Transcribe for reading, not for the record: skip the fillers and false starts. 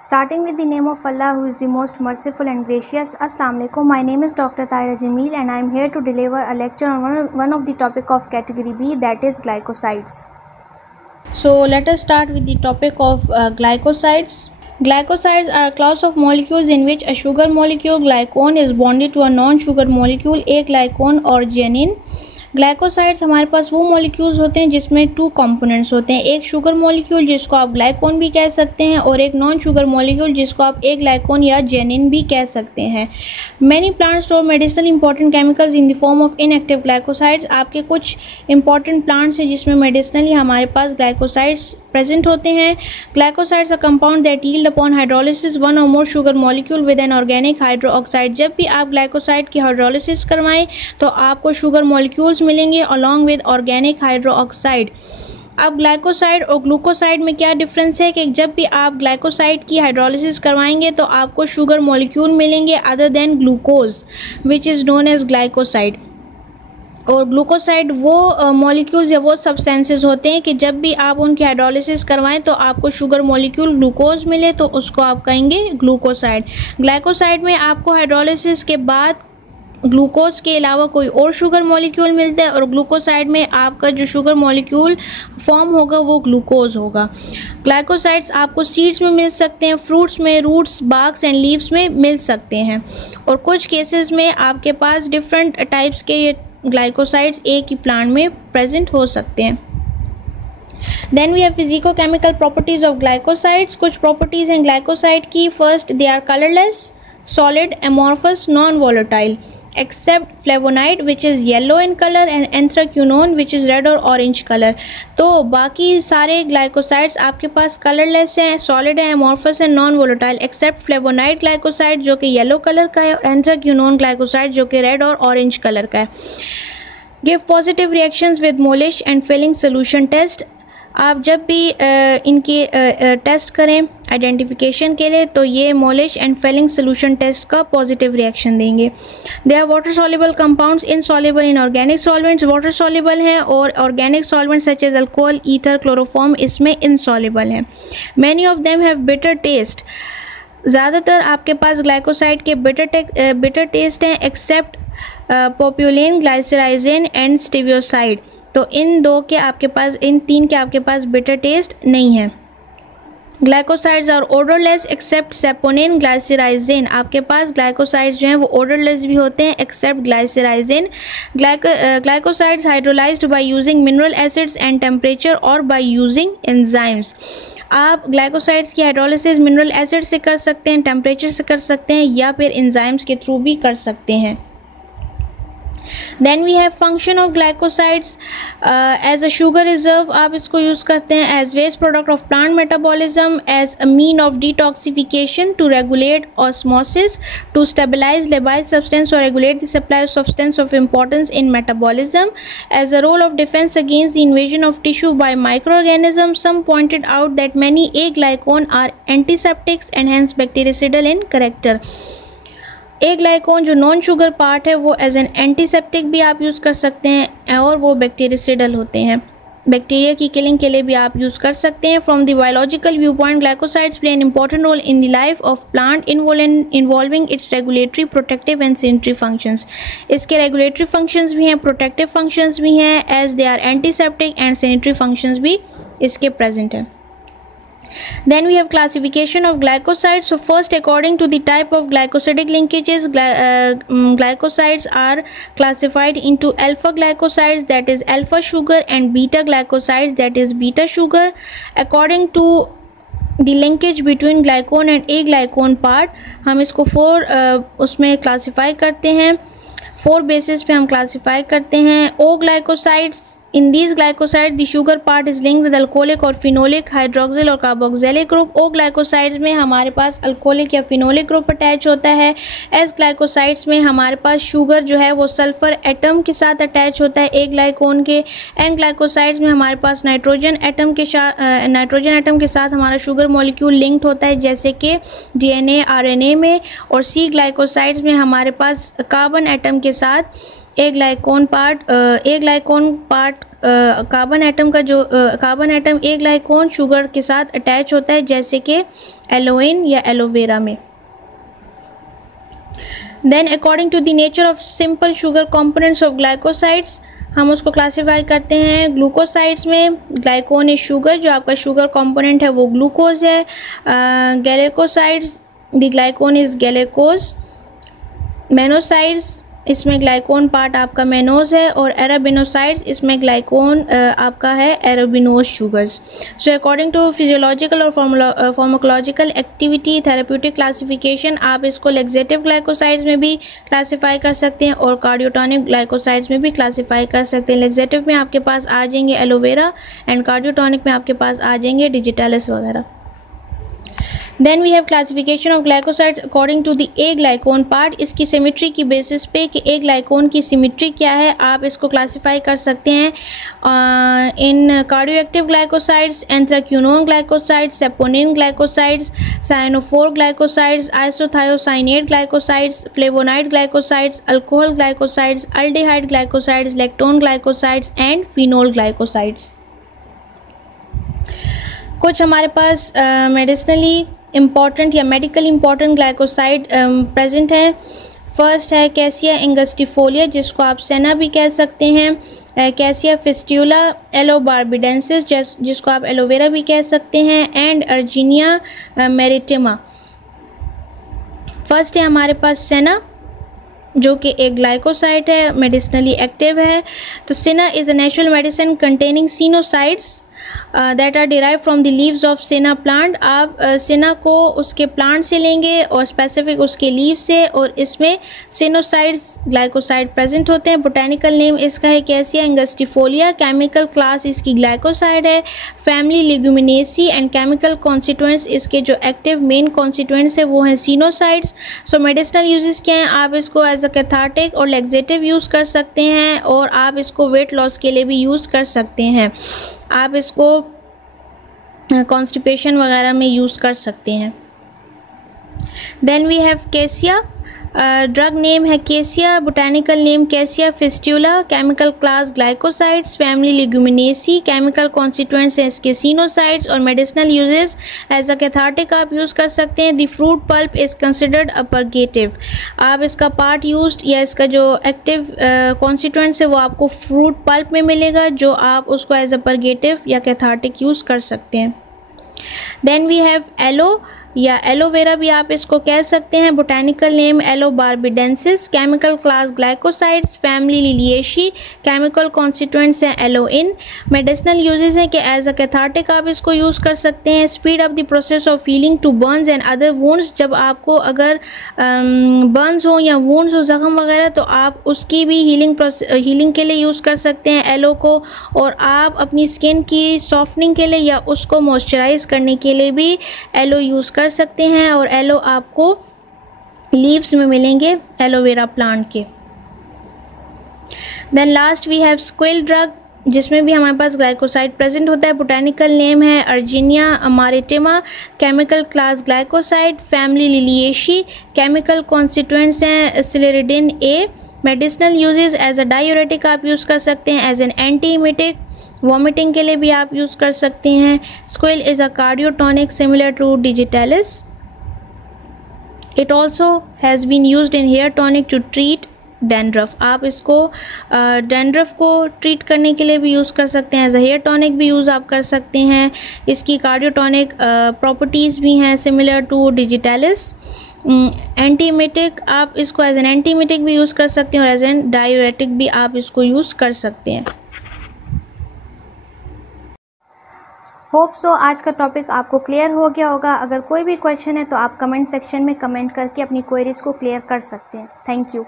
Starting with the name of Allah, who is the most merciful and gracious. Assalamu alaikum. My name is Dr. Tahira Jameel and I am here to deliver a lecture on one of the topic of category B, that is glycosides. So let us start with the topic of glycosides. Glycosides are a class of molecules in which a sugar molecule, glycone, is bonded to a non-sugar molecule, a glycone or genin. Glycosides हमारे पास वो molecules होते हैं जिसमें two components होते हैं, एक sugar molecule जिसको आप ग्लाइकोन भी कह सकते हैं और एक नॉन शुगर मॉलिक्यूल जिसको आप ए ग्लाइकोन या जेनिन भी कह सकते हैं। Many plants store medicinal important chemicals in the form of inactive glycosides. आपके कुछ इंपॉर्टेंट प्लांट्स हैं जिसमें मेडिसिनली हमारे पास ग्लाइकोसाइड्स प्रेजेंट होते हैं। Glycosides are compound that yield upon hydrolysis one or more sugar molecule with an organic hydro oxide. जब भी आप ग्लाइकोसाइड की हाइड्रोलिसिस करवाएं तो आपको शुगर मॉलिक्यूल्स मिलेंगे along with organic hydro oxide. अब ग्लाइकोसाइड और ग्लूकोसाइड में क्या डिफरेंस है कि जब भी आप ग्लाइकोसाइड की हाइड्रोलिसिस करवाएंगे तो आपको शुगर मॉलिक्यूल मिलेंगे other than glucose which is known as glycoside. और ग्लूकोसाइड वो मॉलिक्यूल्स या वो सब्सटेंसेस होते हैं कि जब भी आप उनकी हाइड्रोलिसिस करवाएं तो आपको शुगर मॉलिक्यूल ग्लूकोज मिले तो उसको आप कहेंगे ग्लूकोसाइड। ग्लाइकोसाइड में आपको हाइड्रोलिसिस के बाद ग्लूकोज के अलावा कोई और शुगर मॉलिक्यूल मिलता है और ग्लूकोसाइड में आपका जो शुगर मॉलिक्यूल फॉर्म होगा वो ग्लूकोज होगा। ग्लाइकोसाइड्स आपको सीड्स में मिल सकते हैं, फ्रूट्स में, रूट्स, बार्क्स एंड लीव्स में मिल सकते हैं और कुछ केसेस में आपके पास डिफरेंट टाइप्स के ये ग्लाइकोसाइड्स एक ही प्लांट में प्रेजेंट हो सकते हैं। Then we have physicochemical properties of glycosides. कुछ प्रॉपर्टीज हैं ग्लाइकोसाइड की। First, they are colourless, solid, amorphous, non volatile except flavonoid which is yellow in color and anthraquinone which is red or orange color। तो बाकी सारे glycosides आपके पास colourless हैं, solid है, एमॉर्फस है, non volatile except flavonoid glycoside जो कि येलो कलर का है और एंथ्राक्विनोन ग्लाइकोसाइड जो कि रेड और ऑरेंज कलर का है। Give positive reactions with Molisch and Fehling solution test. आप जब भी इनकी टेस्ट करें आइडेंटिफिकेशन के लिए तो ये Molisch and Fehling solution test का पॉजिटिव रिएक्शन देंगे। They are water soluble compounds, insoluble in organic solvents. Water soluble हैं और organic solvents such as alcohol, ether, chloroform इसमें इनसॉल्युबल हैं। Many of them have bitter taste. ज़्यादातर आपके पास glycoside के बिटर टेस्ट हैं except populin, glycyrrhizin and stevioside. तो इन तीन के आपके पास बिटर टेस्ट नहीं है। ग्लाइकोसाइड्स और ओडरलेस एक्सेप्ट सेपोनिन, ग्लाइसराइजिन। आपके पास ग्लाइकोसाइड्स जो हैं वो ओडरलेस भी होते हैं except glycyrrhizin. Glycosides hydrolysed by using mineral acids and temperature और बाय यूजिंग एंजाइम्स। आप ग्लाइकोसाइड्स की हाइड्रोलिसिस मिनरल एसिड से कर सकते हैं, टेम्परेचर से कर सकते हैं या फिर एंजाइम्स के थ्रू भी कर सकते हैं। Then we have function of glycosides as a sugar reserve। आप इसको यूज़ करते हैं as waste product of plant metabolism, as a mean of detoxification, to regulate osmosis, to stabilize labile substance or regulate the supply of substance of importance in metabolism, as a role of defense against the invasion of tissue by microorganisms। Some pointed out that many A-glycone are antiseptics and hence bactericidal in character। ए ग्लाइकोन जो non sugar part है वो as an antiseptic भी आप use कर सकते हैं और वो बैक्टीरिसिडल होते हैं, बैक्टीरिया की किलिंग के लिए भी आप यूज़ कर सकते हैं। From the biological view point glycosides play an important role in the life of plant involving its regulatory, protective and sanitary functions. इसके रेगुलेटरी फंक्शंस भी हैं, प्रोटेक्टिव फंक्शंस भी हैं, as they are antiseptic and sanitary functions भी इसके present हैं। Then we have classification of glycosides। So first, according to the type of glycosidic linkages, glycosides are classified into alpha glycosides, that is alpha sugar, and beta glycosides, that is beta sugar। According to the linkage between glycone and aglycone part, हम इसको उसमें classify करते हैं, 4 basis पे हम classify करते हैं। O glycosides, in these glycosides the sugar part is linked with alcoholic or phenolic, hydroxyl और carboxylic group। O glycosides में हमारे पास alcoholic या phenolic group अटैच होता है। S glycosides में हमारे पास शुगर जो है वो सल्फर एटम के साथ अटैच होता है एक ग्लाइकोन के। N glycosides में हमारे पास नाइट्रोजन एटम के साथ हमारा शुगर मॉलिक्यूल लिंक्ड होता है जैसे कि DNA, RNA में। और C glycosides में हमारे पास कार्बन एटम के साथ एक ग्लाइकोन पार्ट कार्बन एटम का जो कार्बन एटम एक ग्लाइकोन शुगर के साथ अटैच होता है, जैसे कि एलोइन या एलोवेरा में। Then according to the nature of simple sugar components of glycosides, हम उसको क्लासिफाई करते हैं ग्लूकोसाइड्स में। ग्लाइकोन इज शुगर, जो आपका शुगर कंपोनेंट है वो ग्लूकोज है। गैलेकोसाइड्स, द ग्लाइकोन इज गैलेकोज। मेनोसाइड्स, इसमें ग्लाइकोन पार्ट आपका मेनोज है। और एराबिनोसाइड्स, इसमें ग्लाइकोन आपका है arabinose sugars. So according to physiological और फार्माकोलॉजिकल एक्टिविटी, थेरेप्यूटिक क्लासिफिकेशन, आप इसको लेक्सेटिव ग्लाइकोसाइड्स में भी क्लासिफाई कर सकते हैं और कार्डियोटॉनिक ग्लाइकोसाइड्स में भी क्लासिफाई कर सकते हैं। लेक्सेटिव में आपके पास आ जाएंगे एलोवेरा एंड कार्डियोटॉनिक में आपके पास आ जाएंगे डिजिटालिस वगैरह। Then we have classification of glycosides according to the aglycone part. इसकी सिमेट्री की बेसिस पे कि ए ग्लाइकोन की सिमेट्री क्या है, आप इसको क्लासिफाई कर सकते हैं इन cardioactive glycosides, anthraquinone glycosides, saponin glycosides, cyanophore glycosides, isothiocyanate glycosides, flavonoid glycosides, alcohol glycosides, aldehyde glycosides, lactone glycosides and phenol glycosides. कुछ हमारे पास मेडिसिनली इम्पॉर्टेंट या मेडिकल इम्पॉर्टेंट ग्लाइकोसाइड प्रेजेंट है। फर्स्ट है कैसिया एंगस्टिफोलिया, जिसको आप सेना भी कह सकते हैं, कैसिया फिस्ट्यूला, एलोबार्बिडेंसिस, जिसको आप एलोवेरा भी कह सकते हैं, एंड अर्जीनिया मैरिटिमा। फर्स्ट है हमारे पास सेना, जो कि एक ग्लाइकोसाइड है, मेडिसिनली एक्टिव है। तो senna is a natural medicine containing sennosides that are derive from the leaves of senna plant. आप सेना को उसके प्लांट से लेंगे और स्पेसिफिक उसके लीव से, और इसमें सिनोसाइड्स ग्लाइकोसाइड प्रेजेंट होते हैं। बोटेनिकल नेम इसका है कैसिया एंगस्टिफोलिया, केमिकल क्लास इसकी ग्लाइकोसाइड है, फैमिली लिग्यूमिनेसी, एंड केमिकल कॉन्स्टिट्यूएंट्स इसके जो एक्टिव मेन कॉन्स्टिट्यूएंट्स है वो हैं सिनोसाइड्स। सो मेडिसिनल यूजेस क्या हैं, आप इसको एज अ कैथार्टिक और लेक्सेटिव यूज़ कर सकते हैं, और आप इसको वेट लॉस के लिए भी यूज़ कर सकते हैं। आप इसको कॉन्स्टिपेशन वगैरह में यूज़ कर सकते हैं। Then we have Cassia, drug name है Cassia, botanical name Cassia fistula, chemical class glycosides, family Leguminosae, chemical constituents हैं इसके सिनोसाइड्स, और medicinal uses as a cathartic आप यूज़ कर सकते हैं। The fruit pulp is considered a purgative, आप इसका पार्ट यूज्ड या इसका जो एक्टिव कॉन्स्टिट्यूएंट्स है वो आपको फ्रूट पल्प में मिलेगा, जो आप उसको एज अ परगेटिव या कैथार्टिक यूज़ कर सकते हैं। देन वी हैव एलो या एलोवेरा भी आप इसको कह सकते हैं, botanical name Aloe barbadensis, chemical class glycosides, family Liliaceae, chemical constituents हैं एलोइन। मेडिसिनल यूजेस हैं कि एज अ कैथार्टिक आप इसको यूज़ कर सकते हैं। Speed up the process of healing to burns and other wounds, जब आपको अगर बर्न्स हो या वुंड्स हो, जख्म वगैरह, तो आप उसकी भी हीलिंग के लिए यूज़ कर सकते हैं एलो को। और आप अपनी स्किन की सॉफ्टनिंग के लिए या उसको मॉइस्चराइज करने के लिए भी एलो यूज़ कर सकते हैं, और एलो आपको लीव्स में मिलेंगे एलोवेरा प्लांट के। Then last we have squill drug, जिसमें भी हमारे पास ग्लाइकोसाइड प्रेजेंट होता है। बोटेनिकल नेम है Urginea maritima, chemical class glycoside, family Liliaceae, chemical constituents हैं scillaridin A. Medicinal uses as a diuretic आप यूज़ कर सकते हैं, एज एन एंटीइमेटिक, वॉमिटिंग के लिए भी आप यूज़ कर सकते हैं। Squill is a cardiotonic similar to digitalis. It also has been used in hair tonic to treat dandruff, आप इसको डैंड्रफ को ट्रीट करने के लिए भी यूज़ कर सकते हैं, एज अ हेयर टॉनिक भी यूज़ आप कर सकते हैं। इसकी कार्डियोटॉनिक प्रॉपर्टीज़ भी हैं सिमिलर टू डिजिटालिस। एंटीमेटिक, आप इसको एज एन एंटीमेटिक भी यूज़ कर सकते हैं, और एज एन डायूरेटिक भी आप इसको यूज़ कर सकते हैं। होप सो आज का टॉपिक आपको क्लियर हो गया होगा। अगर कोई भी क्वेश्चन है तो आप कमेंट सेक्शन में कमेंट करके अपनी क्वेरीज को क्लियर कर सकते हैं। Thank you.